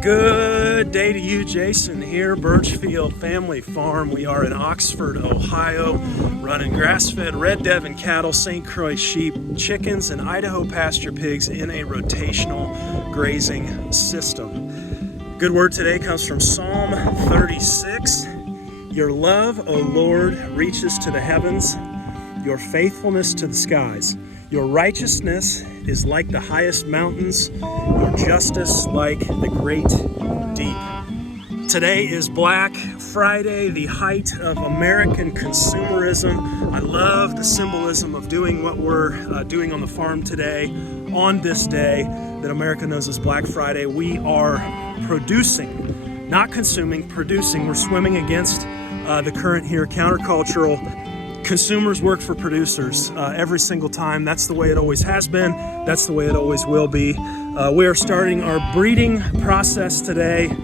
Good day to you, Jason here, Birchfield Family Farm. We are in Oxford, Ohio, running grass-fed Red Devon cattle, St Croix sheep, chickens, and Idaho pasture pigs in a rotational grazing system. Good word today comes from Psalm 36. Your love, O Lord, reaches to the heavens, your faithfulness to the skies. Your righteousness is like the highest mountains, your justice like the great deep. Today is Black Friday, the height of American consumerism. I love the symbolism of doing what we're doing on the farm today, on this day that America knows as Black Friday. We are producing, not consuming, producing. We're swimming against the current here, countercultural. Consumers work for producers every single time. That's the way it always has been. That's the way it always will be. We are starting our breeding process today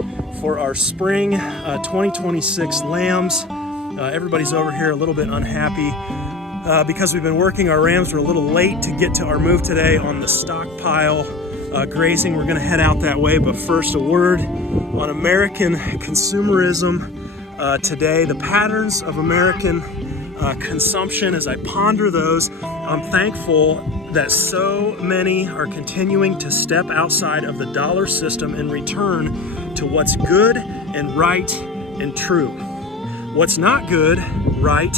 for our spring 2026 lambs. Everybody's over here a little bit unhappy because we've been working our rams. We're a little late to get to our move today on the Stockpile grazing. We're going to head out that way, but first a word on American consumerism today, the patterns of American consumption. As I ponder those, I'm thankful that so many are continuing to step outside of the dollar system and return to what's good and right and true. What's not good, right,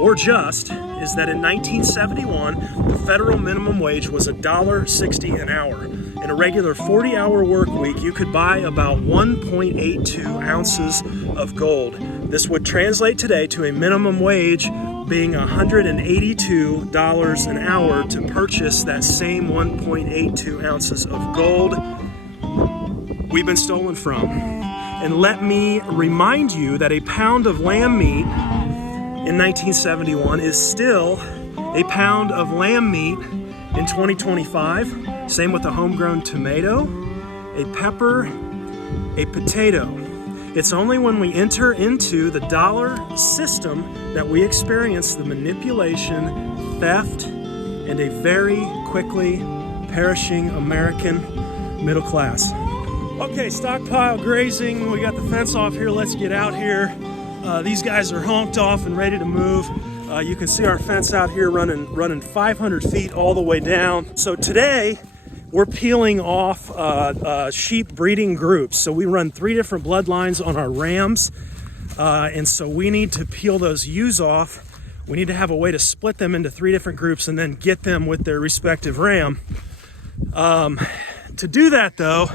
or just is that in 1971, the federal minimum wage was $1.60 an hour. In a regular 40-hour work week, you could buy about 1.82 ounces of gold. This would translate today to a minimum wage being $182 an hour to purchase that same 1.82 ounces of gold we've been stolen from. And let me remind you that a pound of lamb meat in 1971 is still a pound of lamb meat in 2025. Same with a homegrown tomato, a pepper, a potato. It's only when we enter into the dollar system that we experience the manipulation, theft, and a very quickly perishing American middle class. Okay, Stockpile grazing. We got the fence off here. Let's get out here. These guys are honked off and ready to move. You can see our fence out here running 500 feet all the way down. So today, we're peeling off sheep breeding groups. So we run 3 different bloodlines on our rams. And so we need to peel those ewes off. We need to have a way to split them into 3 different groups and then get them with their respective ram. To do that though,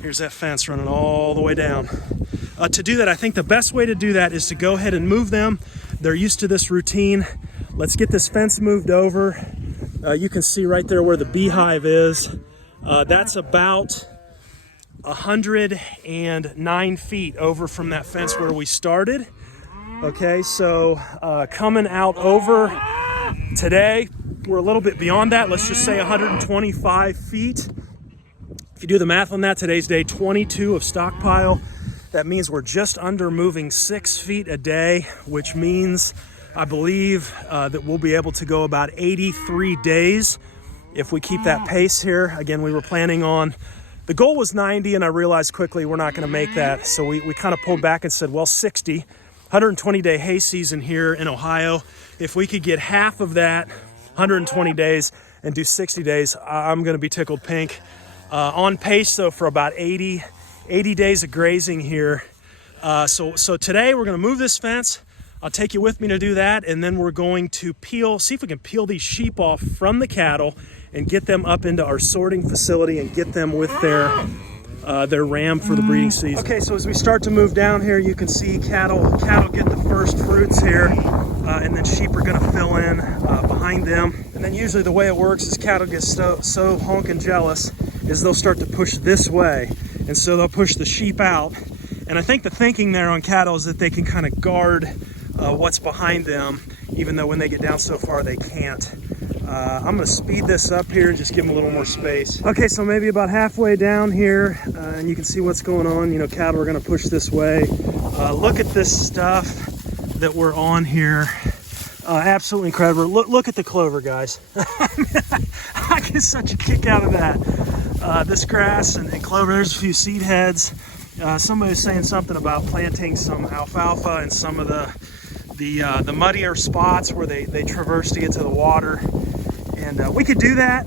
here's that fence running all the way down. To do that, I think the best way to do that is to go ahead and move them. They're used to this routine. Let's get this fence moved over. You can see right there where the beehive is. That's about 109 feet over from that fence where we started. Okay, so coming out over today, we're a little bit beyond that. Let's just say 125 feet. If you do the math on that, today's day 22 of Stockpile. That means we're just under moving 6 feet a day, which means I believe that we'll be able to go about 83 days if we keep that pace here. Again, we were planning on, the goal was 90, and I realized quickly we're not going to make that. So we kind of pulled back and said, well, 60, 120-day hay season here in Ohio. If we could get half of that, 120 days, and do 60 days, I'm going to be tickled pink. On pace, though, for about 80 days of grazing here. So today we're going to move this fence. I'll take you with me to do that, and then we're going to see if we can peel these sheep off from the cattle and get them up into our sorting facility and get them with their ram for the breeding season. Okay, so as we start to move down here, you can see cattle get the first fruits here, and then sheep are going to fill in behind them. And then usually the way it works is cattle get so honking jealous is they'll start to push this way, and so they'll push the sheep out. And I think the thinking there on cattle is that they can kind of guard what's behind them, even though when they get down so far they can't. I'm going to speed this up here and just give them a little more space. Okay, so maybe about halfway down here, and you can see what's going on. You know, cattle are going to push this way. Look at this stuff that we're on here. Absolutely incredible. Look at the clover, guys. I get such a kick out of that. this grass and clover. There's a few seed heads. Somebody was saying something about planting some alfalfa in some of the muddier spots where they traverse to get to the water. And we could do that.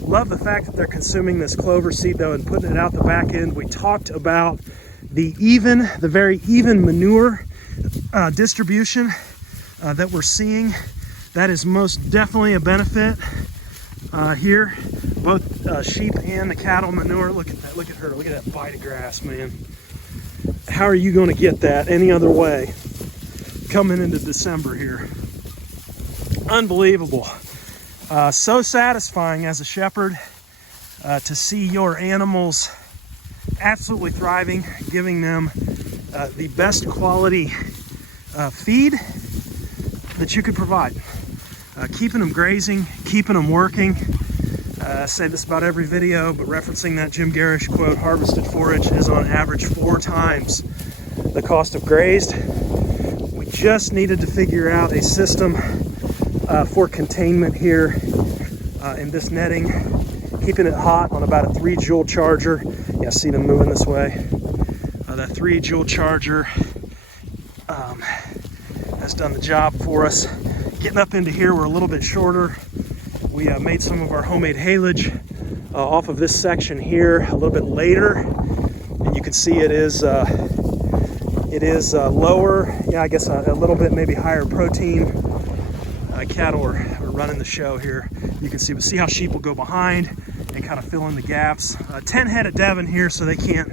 Love the fact that they're consuming this clover seed though and putting it out the back end. We talked about the very even manure distribution that we're seeing. That is most definitely a benefit here. Both sheep and the cattle manure. Look at that, look at her, look at that bite of grass, man. How are you gonna get that any other way coming into December here? Unbelievable. So satisfying as a shepherd to see your animals absolutely thriving, giving them the best quality feed that you could provide. Keeping them grazing, keeping them working. I say this about every video, but referencing that Jim Garish quote, harvested forage is on average 4 times the cost of grazed. We just needed to figure out a system for containment here in this netting, keeping it hot on about a 3 joule charger. Yeah, see them moving this way. That 3 joule charger has done the job for us. Getting up into here, we're a little bit shorter. We made some of our homemade haylage off of this section here a little bit later, and you can see it is lower. Yeah, I guess a little bit maybe higher protein. Cattle are running the show here. You can see, but see how sheep will go behind and kind of fill in the gaps. 10 head at Devon here, so they can't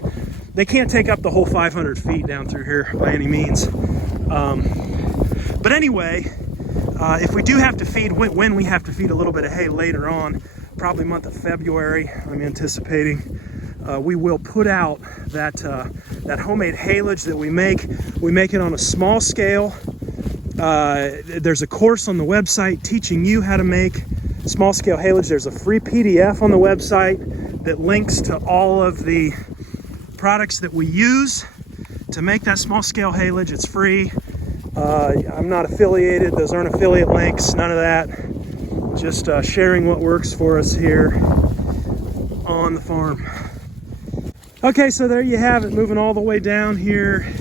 take up the whole 500 feet down through here by any means. But anyway, if we do have to feed, when we have to feed a little bit of hay later on, probably month of February, I'm anticipating, we will put out that homemade haylage that we make. We make it on a small scale. There's a course on the website teaching you how to make small scale haylage. There's a free PDF on the website that links to all of the products that we use to make that small scale haylage. It's free. I'm not affiliated. Those aren't affiliate links, none of that. Just sharing what works for us here on the farm. Okay, so there you have it, moving all the way down here.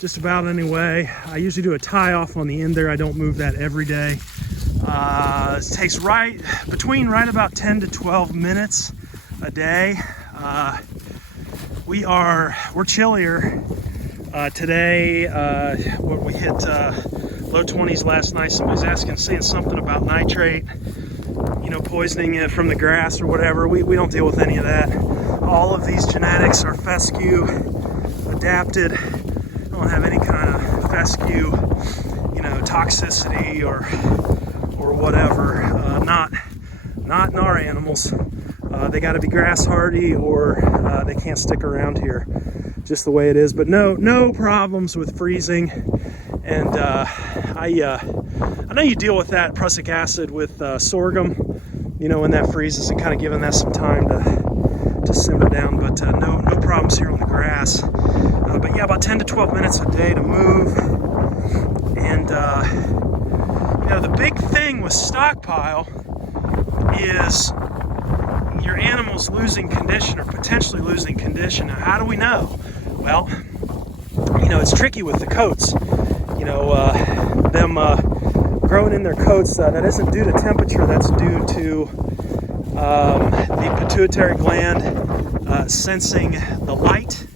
Just about anyway. I usually do a tie off on the end there. I don't move that every day. It takes right about 10 to 12 minutes a day. We're chillier today. We hit low 20s last night. Somebody's saying something about nitrate, poisoning it from the grass or whatever. We don't deal with any of that. All of these genetics are fescue adapted. Don't have any kind of fescue, toxicity or whatever. Not in our animals. They got to be grass hardy, or they can't stick around here. Just the way it is. But no problems with freezing. And I know you deal with that prussic acid with sorghum. When that freezes and kind of giving that some time to simmer down. But no problems here on the grass. But yeah, about 10 to 12 minutes a day to move. And the big thing with Stockpile is your animal's losing condition or potentially losing condition. Now, how do we know? Well, it's tricky with the coats. Them growing in their coats, that isn't due to temperature, that's due to the pituitary gland sensing the light,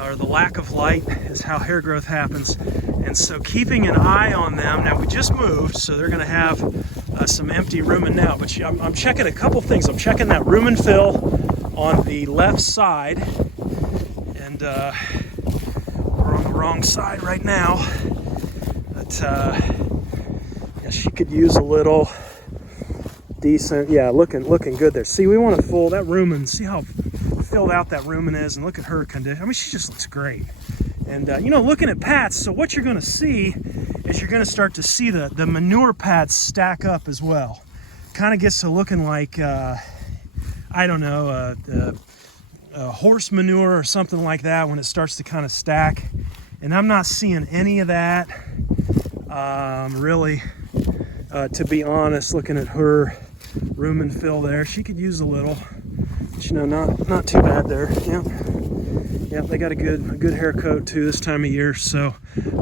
or the lack of light is how hair growth happens. And so keeping an eye on them. Now we just moved, so they're gonna have some empty rumen now, but I'm checking a couple things. I'm checking that rumen fill on the left side, and we're on the wrong side right now. But yeah, she could use a little decent, yeah, looking good there. See, we want to full that rumen. See how filled out that rumen is, and look at her condition. I mean, she just looks great. And looking at pads, so what you're going to see is you're going to start to see the manure pads stack up as well. Kind of gets to looking like horse manure or something like that when it starts to kind of stack. And I'm not seeing any of that really, to be honest. Looking at her rumen fill there, she could use a little. But, you know, not too bad there. Yep. Yep, they got a good hair coat too this time of year. So,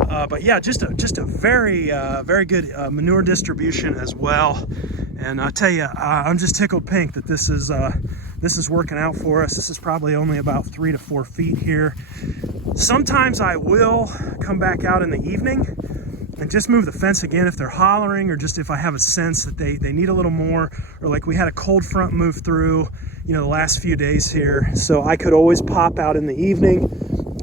but yeah, just a very good manure distribution as well. And I tell you, I'm just tickled pink that this is working out for us. This is probably only about 3 to 4 feet here. Sometimes I will come back out in the evening and just move the fence again if they're hollering, or just if I have a sense that they need a little more, or like we had a cold front move through, you know, the last few days here. So I could always pop out in the evening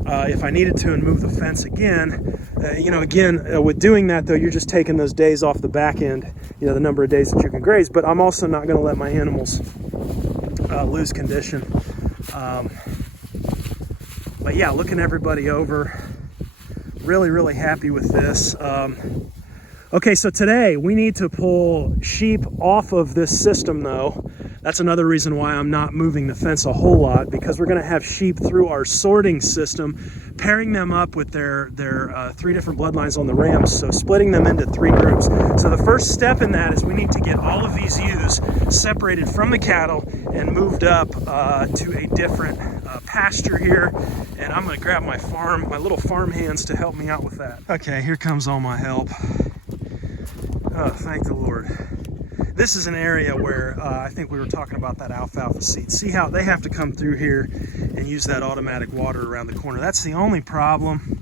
if I needed to and move the fence again. You know, again, with doing that though, you're just taking those days off the back end, you know, the number of days that you can graze. But I'm also not going to let my animals lose condition. But yeah, looking everybody over, really happy with this. Okay, so today we need to pull sheep off of this system though. That's another reason why I'm not moving the fence a whole lot, because we're going to have sheep through our sorting system, pairing them up with their 3 different bloodlines on the rams, so splitting them into 3 groups. So the first step in that is we need to get all of these ewes separated from the cattle and moved up to a different pasture here. And I'm going to grab my little farm hands to help me out with that. Okay, here comes all my help. Oh, thank the Lord. This is an area where I think we were talking about that alfalfa seed. See how they have to come through here and use that automatic water around the corner. That's the only problem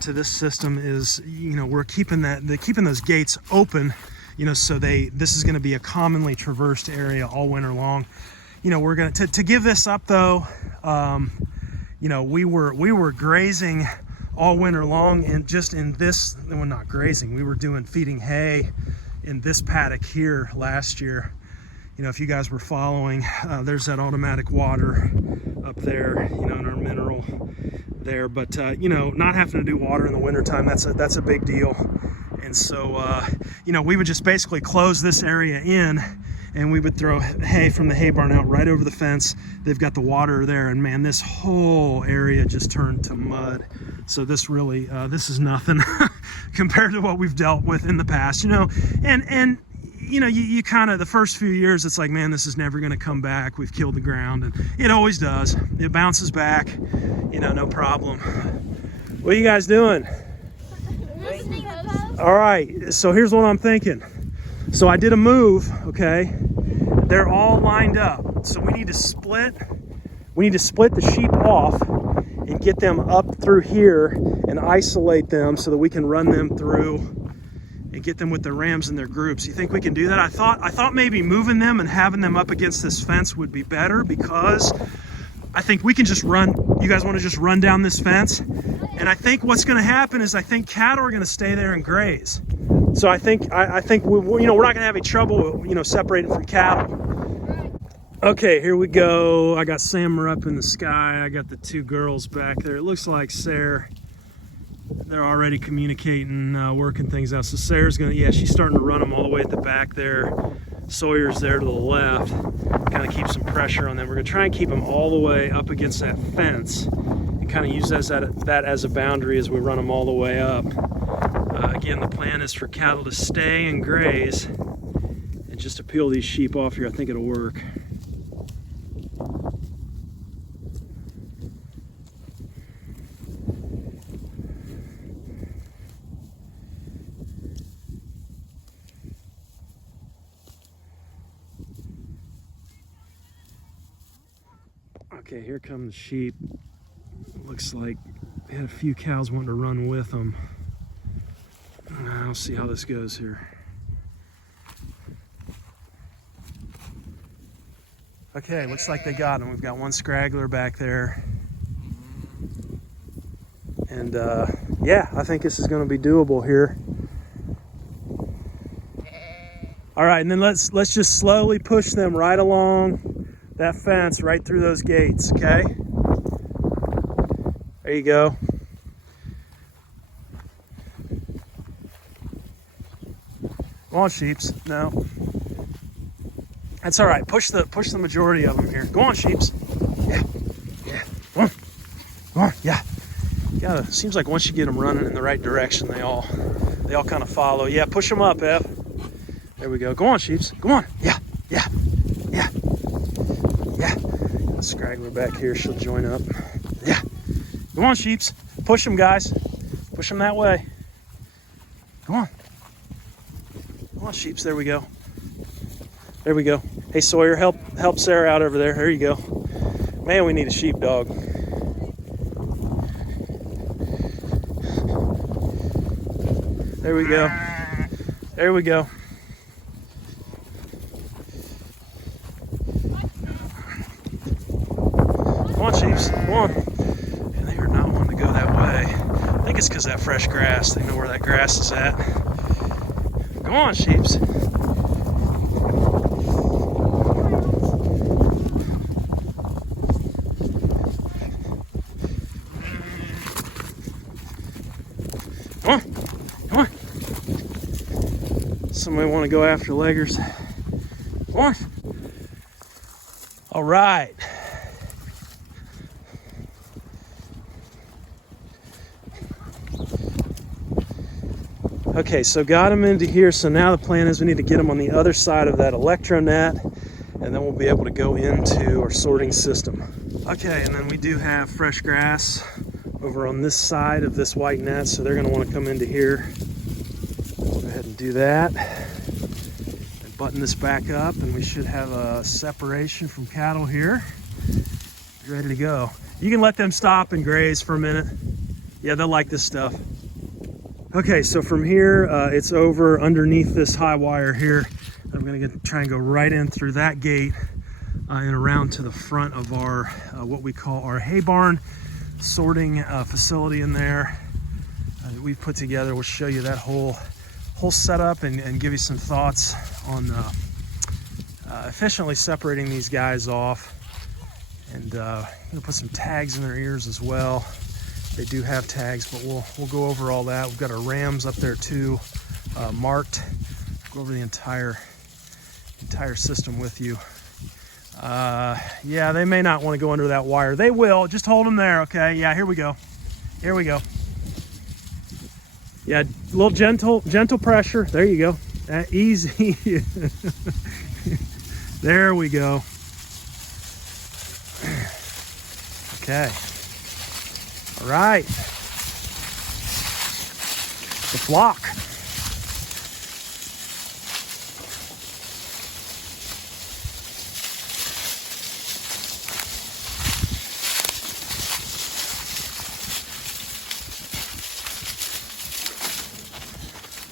to this system is, you know, we're keeping those gates open, you know, so this is going to be a commonly traversed area all winter long. You know, we're going to give this up though. You know, we were grazing all winter long, and just in this, well, not grazing, we were feeding hay in this paddock here last year. You know, if you guys were following, there's that automatic water up there, you know, in our mineral there. But you know, not having to do water in the wintertime, that's a big deal. And so you know, we would just basically close this area in, and we would throw hay from the hay barn out right over the fence. They've got the water there, and man, this whole area just turned to mud. So this really, this is nothing compared to what we've dealt with in the past, you know. And you know, you kind of, the first few years, it's like, man, this is never going to come back. We've killed the ground, and it always does. It bounces back, you know, no problem. What are you guys doing? All right, so here's what I'm thinking. So I did a move, okay? They're all lined up. So we need to split the sheep off and get them up through here and isolate them so that we can run them through and get them with the rams in their groups. You think we can do that? I thought maybe moving them and having them up against this fence would be better, because I think we can just run. You guys want to just run down this fence? And I think what's going to happen is I think cattle are going to stay there and graze. So I think we, you know, we're not going to have any trouble, you know, separating from cattle. Okay, here we go. I got Sammer up in the sky. I got the 2 girls back there. It looks like Sarah, they're already communicating, working things out. So Sarah's gonna, yeah, she's starting to run them all the way at the back there. Sawyer's there to the left, kind of keep some pressure on them. We're gonna try and keep them all the way up against that fence and kind of use that as a boundary as we run them all the way up. Again, the plan is for cattle to stay and graze and just to peel these sheep off here. I think it'll work. Okay, here come the sheep. Looks like they had a few cows wanting to run with them. I'll see how this goes here. Okay, looks like they got them. We've got one scraggler back there. And yeah, I think this is going to be doable here. All right, and then let's just slowly push them right along that fence, right through those gates, okay? There you go. Come on, sheeps. No. That's all right. Push the majority of them here. Go on, sheeps. Yeah. Yeah. Come on. Come on. Yeah. Yeah. Seems like once you get them running in the right direction, they all kind of follow. Yeah. Push them up, Ev. There we go. Go on, sheeps. Come on. Yeah. Yeah. Yeah. Yeah. her back here. She'll join up. Yeah. Come on, sheeps. Push them, guys. Push them that way. Come on. Come on, sheeps. There we go. There we go. Hey, Sawyer, help Sarah out over there. There you go. Man, we need a sheepdog. There we go. There we go. Come on, sheeps. Come on. And they are not wanting to go that way. I think it's because of that fresh grass. They know where that grass is at. Come on, sheeps. Come on. Come on. Somebody want to go after leggers. Come on. All right. Okay, so got them into here. So now the plan is we need to get them on the other side of that electro net, and then we'll be able to go into our sorting system. Okay, and then we do have fresh grass over on this side of this white net, so they're going to want to come into here. Go ahead and do that. And button this back up, and we should have a separation from cattle here. Ready to go. You can let them stop and graze for a minute. Yeah, they'll like this stuff. Okay, so from here, it's over underneath this high wire here. I'm gonna try and go right in through that gate and around to the front of our, what we call our hay barn sorting facility in there that we've put together. We'll show you that whole setup and give you some thoughts on efficiently separating these guys off. And I'm gonna put some tags in their ears as well. They do have tags, but we'll go over all that. We've got our rams up there too, marked. Go over the entire system with you. Yeah, they may not want to go under that wire. They will. Just hold them there, okay? Yeah, here we go. Here we go. Yeah, a little gentle pressure. There you go. Easy. There we go. Okay. All right. The flock.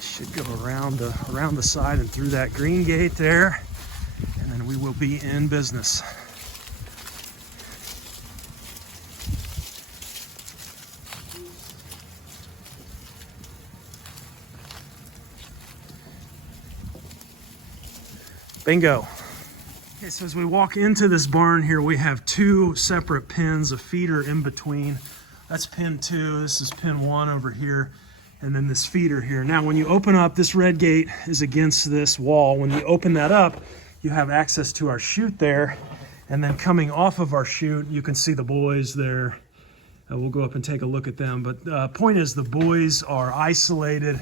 Should go around the side and through that green gate there, and then we will be in business. Bingo. Okay, so as we walk into this barn here, we have two separate pins, a feeder in between. That's pin 2, this is pin 1 over here, and then this feeder here. Now, when you open up, this red gate is against this wall. When you open that up, you have access to our chute there, and then coming off of our chute, you can see the boys there. We'll go up and take a look at them, but point is the boys are isolated.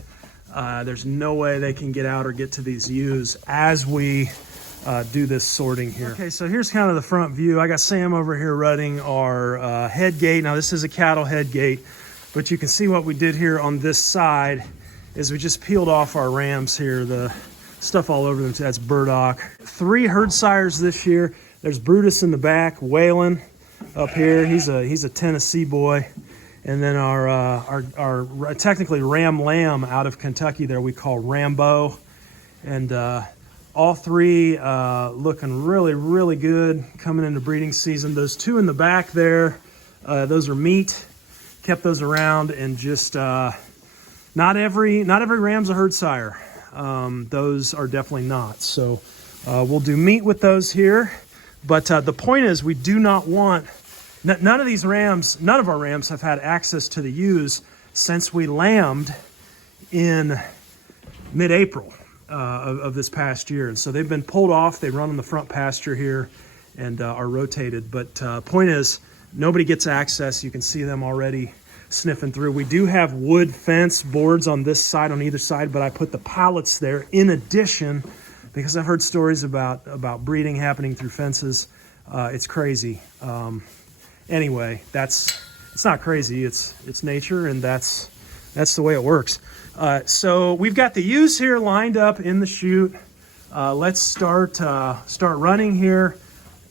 There's no way they can get out or get to these ewes as we do this sorting here. Okay, so here's kind of the front view. I got Sam over here running our head gate. Now this is a cattle head gate, but you can see what we did here on this side is we just peeled off our rams here, the stuff all over them. That's burdock. 3 herd sires this year. There's Brutus in the back, Waylon up here. He's a Tennessee boy. And then our technically ram lamb out of Kentucky there we call Rambo. And all 3 looking really, really good coming into breeding season. Those 2 in the back there, those are meat. Kept those around, and just not every ram's a herd sire. Those are definitely not. So we'll do meat with those here. But the point is we do not want... None of our rams have had access to the ewes since we lambed in mid-April of this past year. And so they've been pulled off. They run on the front pasture here and are rotated. But point is, nobody gets access. You can see them already sniffing through. We do have wood fence boards on this side, on either side, but I put the pallets there in addition because I've heard stories about breeding happening through fences. It's crazy. Anyway, it's not crazy. It's nature, and that's the way it works. So we've got the ewes here lined up in the chute. Let's start running here,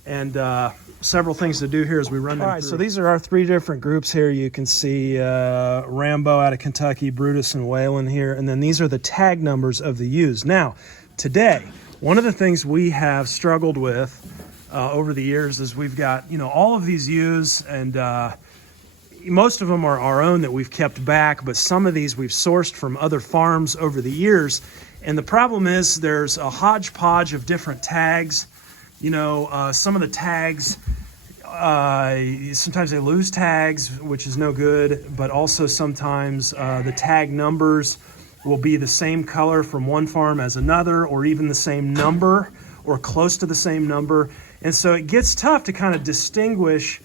and several things to do here as we run them. All right, so these are our 3 different groups here. You can see Rambo out of Kentucky, Brutus, and Whalen here, and then these are the tag numbers of the ewes. Now, today, one of the things we have struggled with over the years is we've got, all of these ewes, and most of them are our own that we've kept back, but some of these we've sourced from other farms over the years. And the problem is there's a hodgepodge of different tags. Some of the tags, sometimes they lose tags, which is no good, but also sometimes the tag numbers will be the same color from one farm as another, or even the same number or close to the same number. And so it gets tough to kind of distinguish,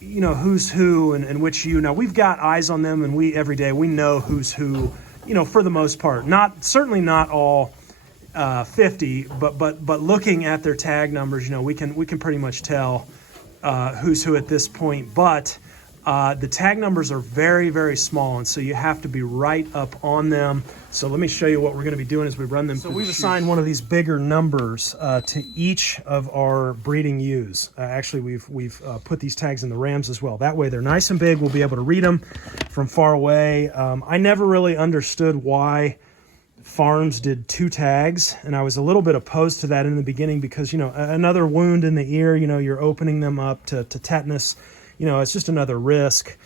who's who and which ewe. Now, we've got eyes on them, and every day we know who's who, for the most part. Certainly not all 50, but looking at their tag numbers, we can pretty much tell who's who at this point. But the tag numbers are very, very small, and so you have to be right up on them. So let me show you what we're going to be doing as we run them. So we've assigned one of these bigger numbers to each of our breeding ewes. Actually, we've put these tags in the rams as well. That way they're nice and big. We'll be able to read them from far away. I never really understood why farms did 2 tags, and I was a little bit opposed to that in the beginning because, another wound in the ear, you're opening them up to tetanus. It's just another risk.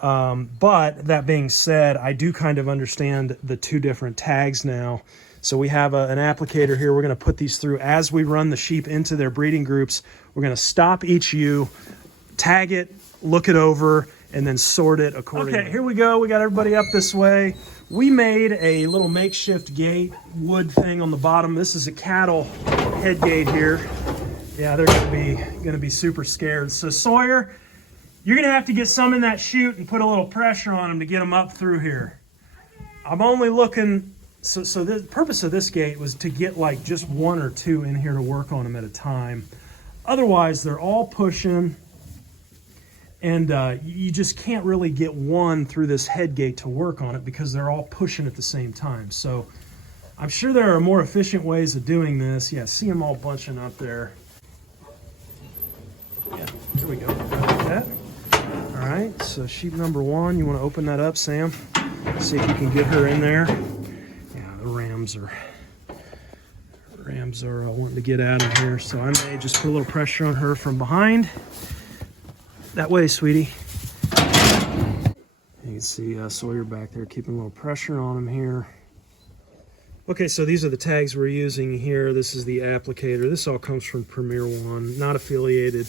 But that being said, I do kind of understand the 2 different tags now. So we have an applicator here. We're going to put these through as we run the sheep into their breeding groups. We're going to stop each ewe, tag it, look it over, and then sort it accordingly. Okay, here we go. We got everybody up this way. We made a little makeshift gate, wood thing on the bottom. This is a cattle head gate here. Yeah, they're going to be super scared. So Sawyer, you're going to have to get some in that chute and put a little pressure on them to get them up through here. I'm only looking, so the purpose of this gate was to get like just 1 or 2 in here to work on them at a time. Otherwise, they're all pushing, and you just can't really get one through this head gate to work on it because they're all pushing at the same time. So I'm sure there are more efficient ways of doing this. Yeah, see them all bunching up there. Yeah, there we go. Like that. All right, so sheep number 1, you want to open that up, Sam? See if you can get her in there. Yeah, the rams are wanting to get out of here, so I may just put a little pressure on her from behind. That way, sweetie. You can see Sawyer back there keeping a little pressure on him here. Okay, so these are the tags we're using here. This is the applicator. This all comes from Premier One, not affiliated.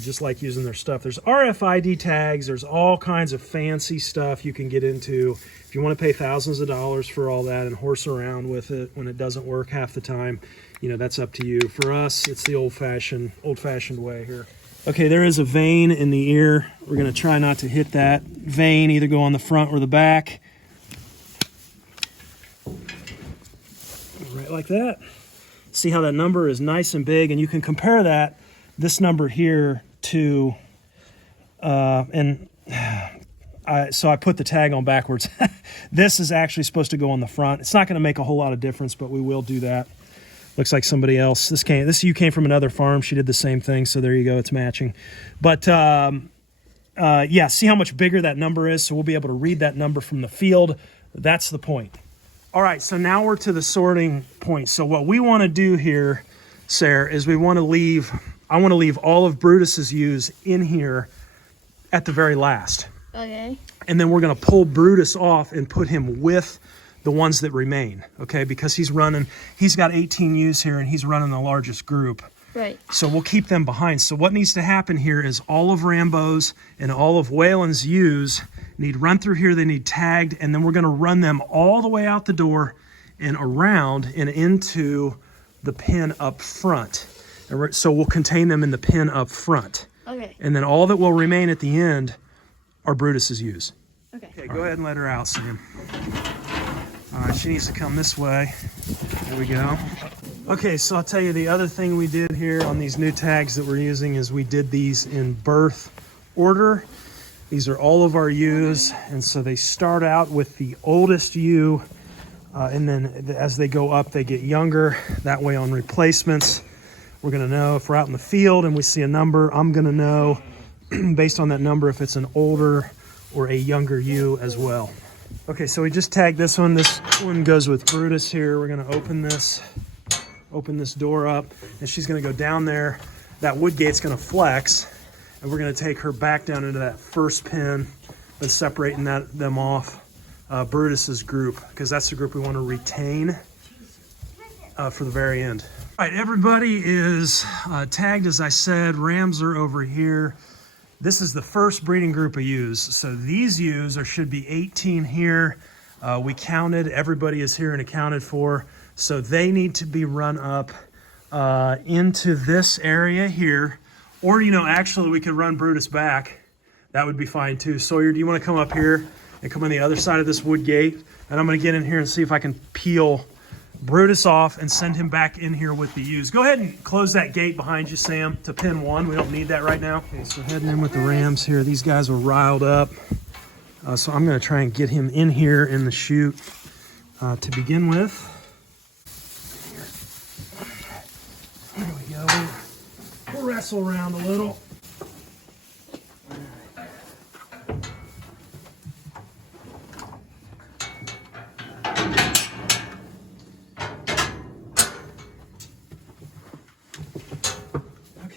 Just like using their stuff. There's RFID tags. There's all kinds of fancy stuff you can get into. If you want to pay thousands of dollars for all that and horse around with it when it doesn't work half the time, that's up to you. For us, it's the old-fashioned way here. Okay, there is a vein in the ear. We're going to try not to hit that vein, either go on the front or the back. Right like that. See how that number is nice and big, and you can compare this number here to, so I put the tag on backwards. This is actually supposed to go on the front. It's not going to make a whole lot of difference, but we will do that. Looks like somebody else. This ewe came from another farm. She did the same thing, so there you go. It's matching. But yeah, see how much bigger that number is? So we'll be able to read that number from the field. That's the point. All right, so now we're to the sorting point. So what we want to do here, Sarah, is I want to leave all of Brutus's ewes in here at the very last. Okay. And then we're going to pull Brutus off and put him with the ones that remain, okay? Because he's got 18 ewes here, and he's running the largest group. Right. So we'll keep them behind. So what needs to happen here is all of Rambo's and all of Whalen's ewes need run through here. They need tagged, and then we're going to run them all the way out the door and around and into the pen up front. So we'll contain them in the pen up front. Okay. And then all that will remain at the end are Brutus's ewes. Okay. Okay, go ahead and let her out, Sam. All right, she needs to come this way. There we go. Okay, so I'll tell you the other thing we did here on these new tags that we're using is we did these in birth order. These are all of our ewes, and so they start out with the oldest ewe, and then as they go up, they get younger. That way on replacements, we're gonna know if we're out in the field and we see a number, I'm gonna know based on that number if it's an older or a younger ewe as well. Okay, so we just tagged this one. This one goes with Brutus here. We're gonna open this door up, and she's gonna go down there. That wood gate's gonna flex, and we're gonna take her back down into that first pen, but separating them off Brutus's group, because that's the group we wanna retain for the very end. All right, everybody is tagged, as I said. Rams are over here. This is the first breeding group of ewes. So these ewes should be 18 here. We counted, everybody is here and accounted for. So they need to be run up into this area here. Or, actually we could run Brutus back. That would be fine too. Sawyer, do you want to come up here and come on the other side of this wood gate? And I'm going to get in here and see if I can peel Brutus off and send him back in here with the ewes. Go ahead and close that gate behind you, Sam, to pin 1. We don't need that right now. Okay, so heading in with the rams here. These guys are riled up. So I'm going to try and get him in here in the chute to begin with. There we go. We'll wrestle around a little.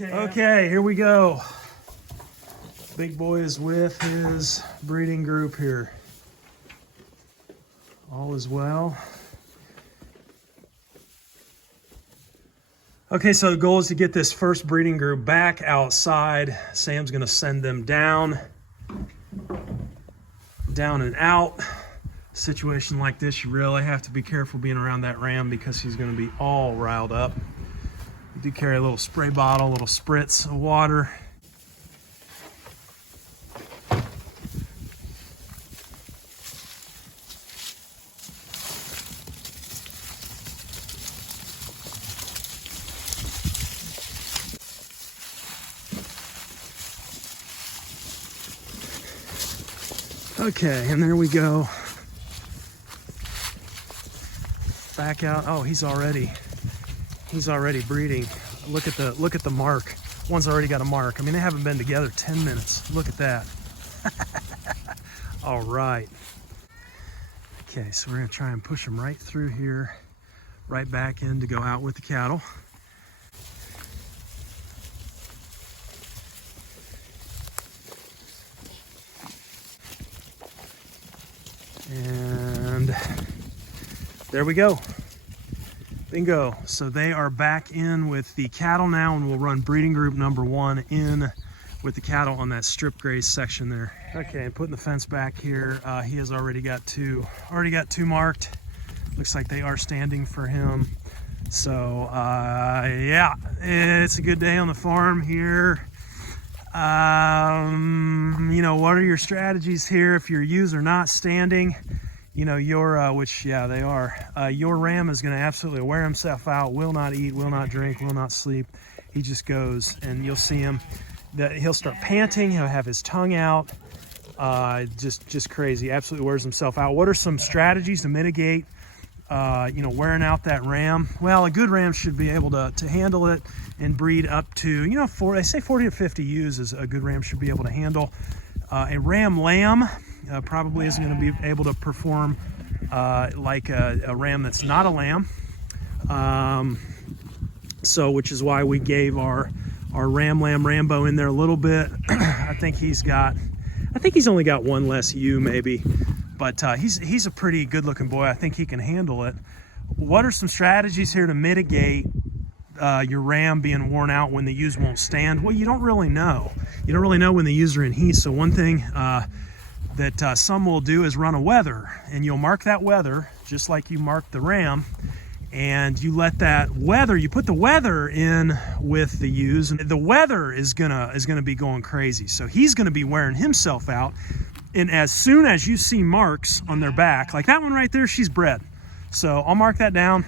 Okay, here we go. Big boy is with his breeding group here. All is well. Okay, so the goal is to get this first breeding group back outside. Sam's gonna send them down and out. Situation like this, you really have to be careful being around that ram because he's gonna be all riled up. We do carry a little spray bottle, a little spritz of water. Okay, and there we go. Back out. Oh, he's already breeding. Look at the mark. One's already got a mark. I mean, they haven't been together 10 minutes. Look at that. All right. Okay, so we're gonna try and push them right through here, right back in to go out with the cattle. And there we go. Bingo. So they are back in with the cattle now, and we'll run breeding group number 1 in with the cattle on that strip graze section there. Okay, and putting the fence back here, he has already got two marked. Looks like they are standing for him. So yeah, it's a good day on the farm here. What are your strategies here if your ewes are not standing? Your which, yeah, they are. Your ram is going to absolutely wear himself out, will not eat, will not drink, will not sleep. He just goes, and you'll see him. He'll start panting. He'll have his tongue out. Just crazy. Absolutely wears himself out. What are some strategies to mitigate, wearing out that ram? Well, a good ram should be able to handle it and breed up to, they say 40 to 50 ewes is a good ram should be able to handle. A ram lamb probably isn't going to be able to perform like a ram that's not a lamb. Which is why we gave our ram lamb Rambo in there a little bit. I think he's only got one less ewe maybe, but he's a pretty good looking boy. I think he can handle it. What are some strategies here to mitigate your ram being worn out when the ewes won't stand? Well, you don't really know. You don't really know when the ewes are in heat. So one thing that some will do is run a weather, and you'll mark that weather just like you marked the ram, and you let that weather, you put the weather in with the ewes, and the weather is gonna be going crazy. So he's gonna be wearing himself out, and as soon as you see marks on their back, like that one right there, she's bred. So I'll mark that down.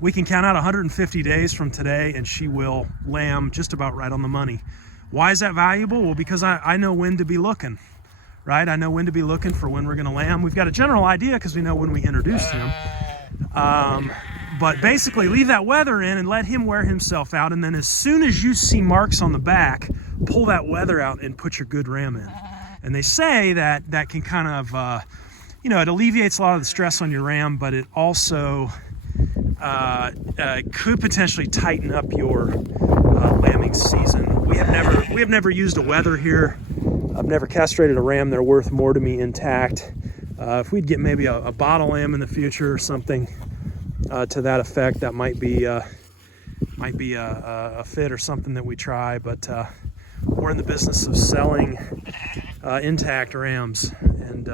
we can count out 150 days from today and she will lamb just about right on the money. Why is that valuable? Well, because I know when to be looking, right? I know when to be looking for when we're going to lamb. We've got a general idea because we know when we introduced him. But basically leave that weather in and let him wear himself out. And then as soon as you see marks on the back, pull that weather out and put your good ram in. And they say that that can kind of, it alleviates a lot of the stress on your ram, but it also could potentially tighten up your lambing season. We have never used a wether here. I've never castrated a ram. They're worth more to me intact. If we'd get maybe a bottle lamb in the future or something to that effect, that might be a fit or something that we try. But we're in the business of selling intact rams, and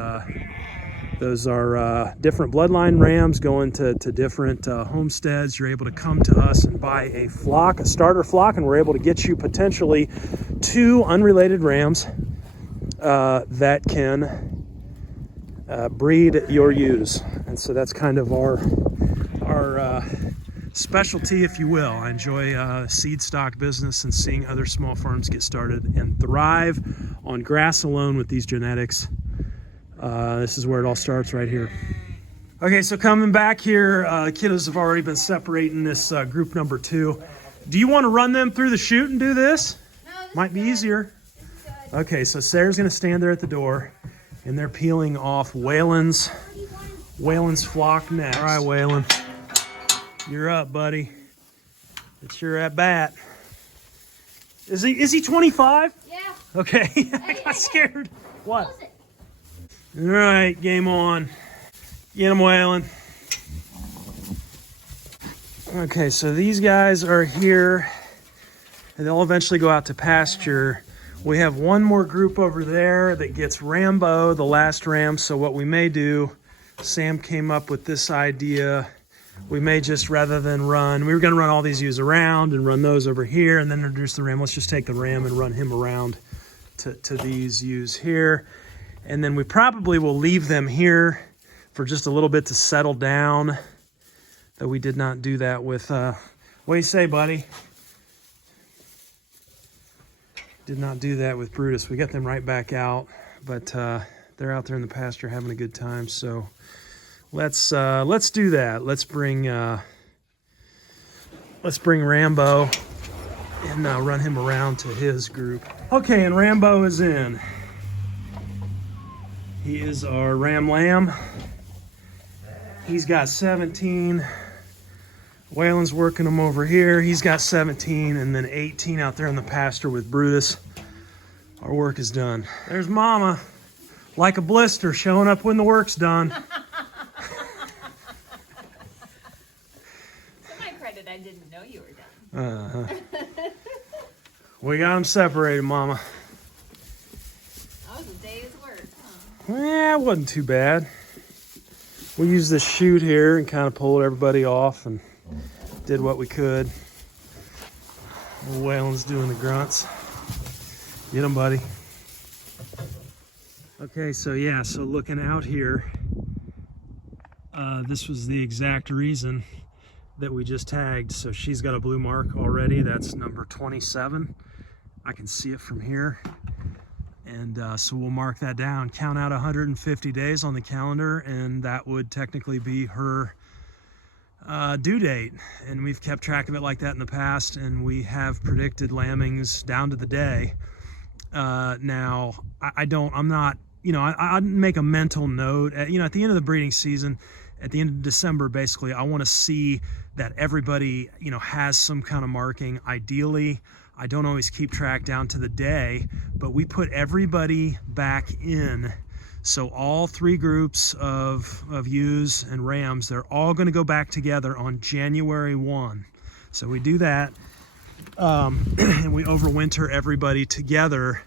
those are different bloodline rams going to different homesteads. You're able to come to us and buy a flock, a starter flock, and we're able to get you potentially 2 unrelated rams that can breed your ewes. And so that's kind of our specialty, if you will. I enjoy seed stock business and seeing other small farms get started and thrive on grass alone with these genetics. This is where it all starts right here. Okay, so coming back here, kiddos have already been separating this group number 2. Do you want to run them through the chute and do this? No, this might be easier. Okay, so Sarah's going to stand there at the door, and they're peeling off Waylon's flock next. All right, Waylon, you're up, buddy. It's your at bat. Is he 25? Yeah. Okay, I got scared. What? All right, game on. Get him, Waylon. Okay, so these guys are here, and they'll eventually go out to pasture. We have one more group over there that gets Rambo, the last ram. So what we may do, Sam came up with this idea. We may just, rather than run, we were going to run all these ewes around and run those over here and then introduce the ram. Let's just take the ram and run him around to these ewes here. And then we probably will leave them here for just a little bit to settle down. Though we did not do that with, what do you say, buddy? Did not do that with Brutus. We got them right back out, but they're out there in the pasture having a good time. So let's do that. Let's bring Rambo and run him around to his group. Okay, and Rambo is in. He is our ram lamb. He's got 17. Waylon's working him over here. He's got 17, and then 18 out there in the pasture with Brutus. Our work is done. There's Mama, like a blister, showing up when the work's done. To my credit, I didn't know you were done. We got them separated, Mama. That was a day's work, huh? Yeah, it wasn't too bad. We used this chute here and kind of pulled everybody off and did what we could. Waylon's doing the grunts. Get him, buddy. Okay, so yeah, so looking out here, this was the exact reason that we just tagged. So she's got a blue mark already. That's number 27. I can see it from here. And so we'll mark that down, count out 150 days on the calendar, and that would technically be her due date. And we've kept track of it like that in the past, and we have predicted lambings down to the day. Now, I'm not, I make a mental note, at the end of the breeding season, at the end of December, basically, I want to see that everybody, has some kind of marking. Ideally, I don't always keep track down to the day, but we put everybody back in. So all 3 groups of ewes and rams, they're all going to go back together on January 1. So we do that, and we overwinter everybody together,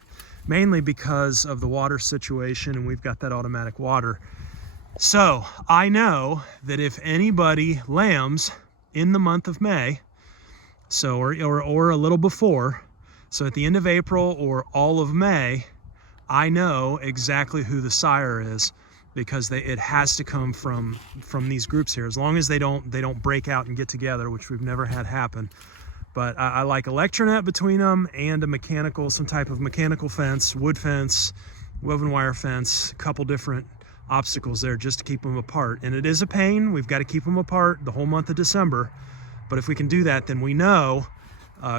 mainly because of the water situation, and we've got that automatic water. So I know that if anybody lambs in the month of May, so or a little before, so at the end of April or all of May, I know exactly who the sire is. because it has to come from these groups here, as long as they don't break out and get together, which we've never had happen. But I like electronet between them and some type of mechanical fence, wood fence, woven wire fence, a couple different obstacles there just to keep them apart. And it is a pain. We've got to keep them apart the whole month of December. But if we can do that, then we know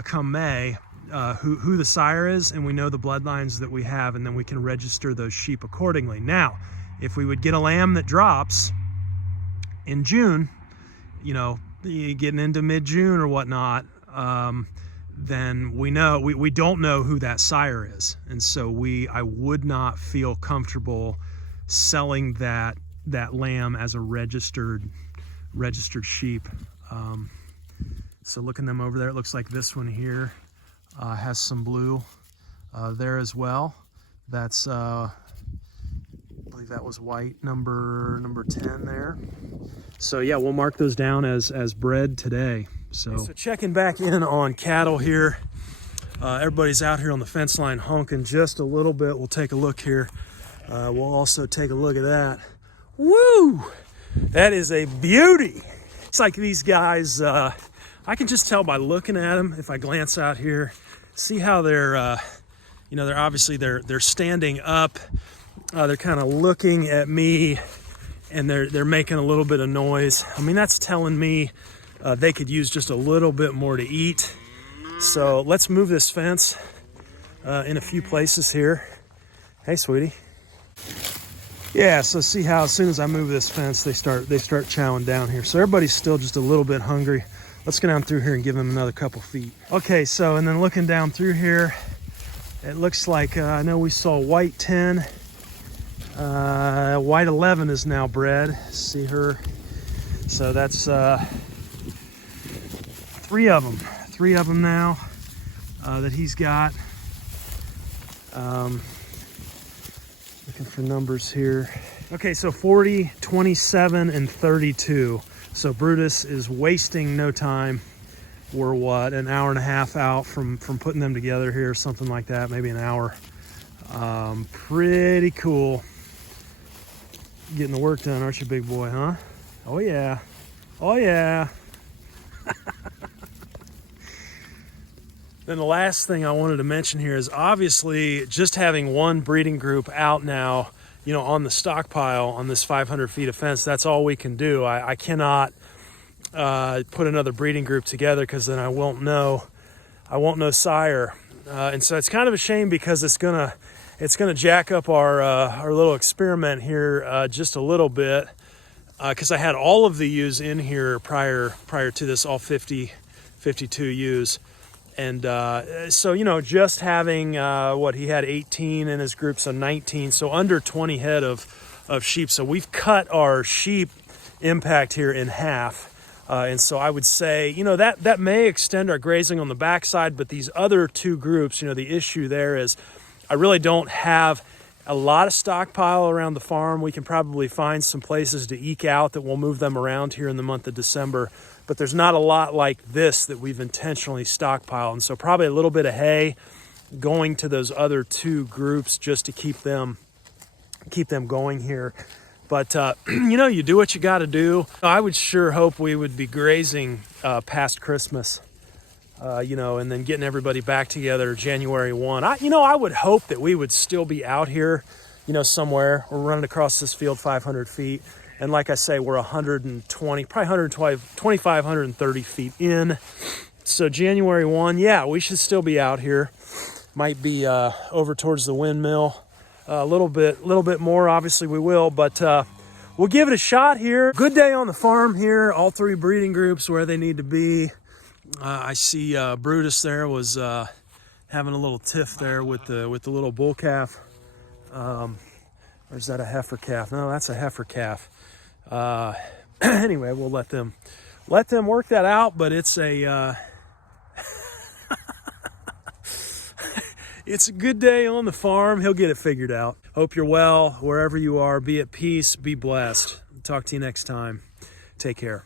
come May who the sire is, and we know the bloodlines that we have, and then we can register those sheep accordingly. Now, if we would get a lamb that drops in June, you know, getting into mid-June or whatnot, then we don't know who that sire is, and so I would not feel comfortable selling that lamb as a registered sheep. So looking them over there, it looks like this one here has some blue there as well. That's I believe that was white number 10 there. So yeah, we'll mark those down as bred today. So checking back in on cattle here. Everybody's out here on the fence line honking just a little bit. We'll take a look here. We'll also take a look at that. Woo! That is a beauty. It's like these guys, I can just tell by looking at them, if I glance out here, see how they're, you know, they're standing up. They're kind of looking at me, and they're making a little bit of noise. I mean, that's telling me they could use just a little bit more to eat. So let's move this fence in a few places here. Hey, sweetie. Yeah, so see how as soon as I move this fence, they start chowing down here. So everybody's still just a little bit hungry. Let's go down through here and give them another couple feet. Okay, so and then looking down through here, it looks like I know we saw white 10. White 11 is now bred. See her? So that's 3 of them. 3 of them now that he's got. Looking for numbers here. Okay, so 40, 27, and 32. So Brutus is wasting no time. We're what, an hour and a half out from putting them together here, something like that, maybe an hour. Pretty cool. Getting the work done, aren't you, big boy, huh? Oh yeah. Oh yeah. Then the last thing I wanted to mention here is obviously just having one breeding group out now, you know, on the stockpile on this 500 feet of fence. That's all we can do. I cannot put another breeding group together, because then I won't know sire, and so it's kind of a shame, because it's gonna jack up our little experiment here just a little bit, because I had all of the ewes in here prior to this, all 52 ewes. And so, you know, just having he had 18 in his group, so 19, so under 20 head of sheep. So we've cut our sheep impact here in half. And so I would say, you know, that may extend our grazing on the backside, but these other 2 groups, you know, the issue there is I really don't have a lot of stockpile around the farm. We can probably find some places to eke out that we'll move them around here in the month of December. But there's not a lot like this that we've intentionally stockpiled. And so probably a little bit of hay going to those other 2 groups just to keep them going here. But, you know, you do what you got to do. I would sure hope we would be grazing past Christmas, you know, and then getting everybody back together January 1. I would hope that we would still be out here, you know, somewhere. We're running across this field 500 feet. And like I say, we're 120, probably 125, 130 feet in. So January 1, yeah, we should still be out here. Might be over towards the windmill a little bit more. Obviously we will, but we'll give it a shot here. Good day on the farm here. All 3 breeding groups where they need to be. I see Brutus there was having a little tiff there with the little bull calf. Or is that a heifer calf? No, that's a heifer calf. Anyway, we'll let them work that out, but it's a it's a good day on the farm. He'll get it figured out. Hope you're well wherever you are. Be at peace, be blessed. Talk to you next time. Take care.